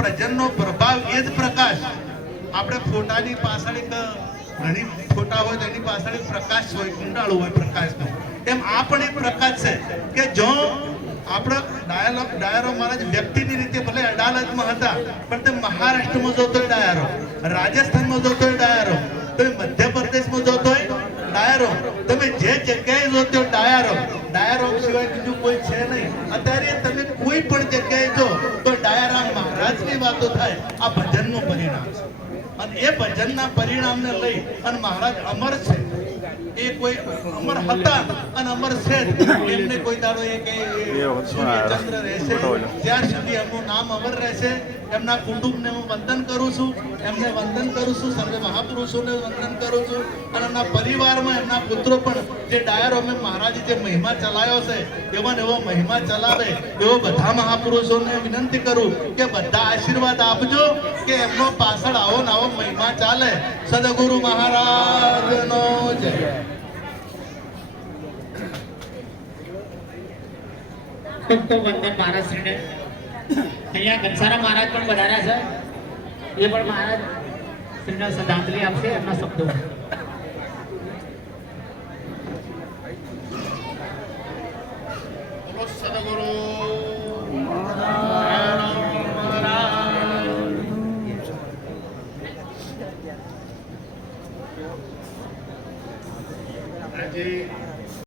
ભજનનો પ્રભાવ એ જ પ્રકાશ. આપણે ફોટાની પાછળ એક ઘણી ફોટા હોય તેની પાછળ એક પ્રકાશ હોય, કુંડાળું હોય પ્રકાશનો. એમ આ પણ એક પ્રકાશ છે કે જો આપણે ડાયરો મહારાજ વ્યક્તિની રીતે ભલે અડાલજમાં હતા, પણ તે મહારાષ્ટ્રમાં જોતો ડાયરો, રાજસ્થાનમાં જોતો ડાયરો, તમે મધ્યપ્રદેશમાં જોતો ડાયરો, તમે જે જગ્યાએ જોતો ડાયરો. ડાયરો સિવાય બીજું કોઈ છે નહીં. અત્યારે તમે કોઈ પણ જગ્યાએ જો તો ડાયરા મહારાજની વાતો થાય. આ ભજનનું પરિણામ છે અને એ ભજનના પરિણામને લઈ અને મહારાજ અમર છે. એ કોઈ અમર હતા અને અમર છે એમને કોઈ દાડો એ કે સૂર્યચંદ્ર રહેશે ત્યાં સુધી એમનું નામ અમર રહેશે. એમના કુટુંબને હું વંદન કરું છું, એમને વંદન કરું છું, સર્વે મહાપુરુષોને વંદન કરું છું અને એમના પરિવારમાં એમના પુત્રો પણ જે ડાયરો મેં મહારાજે જે મહિમા ચલાવ્યો છે એવો ને એવો મહિમા ચલાવે એવો બધા મહાપુરુષોને વિનંતી કરું કે બધા આશીર્વાદ આપજો કે એમનો પાછળ આવો ને આવો મહિમા ચાલે. સદગુરુ મહારાજનો જય. ખૂબ ખૂબ વંદન મહારાજશ્રીને. અહીંયા ઘનસારા મહારાજ પણ વધાર્યા છે, એ પણ મહારાજ શ્રીને શ્રદ્ધાંજલિ આપશે એમના શબ્દો.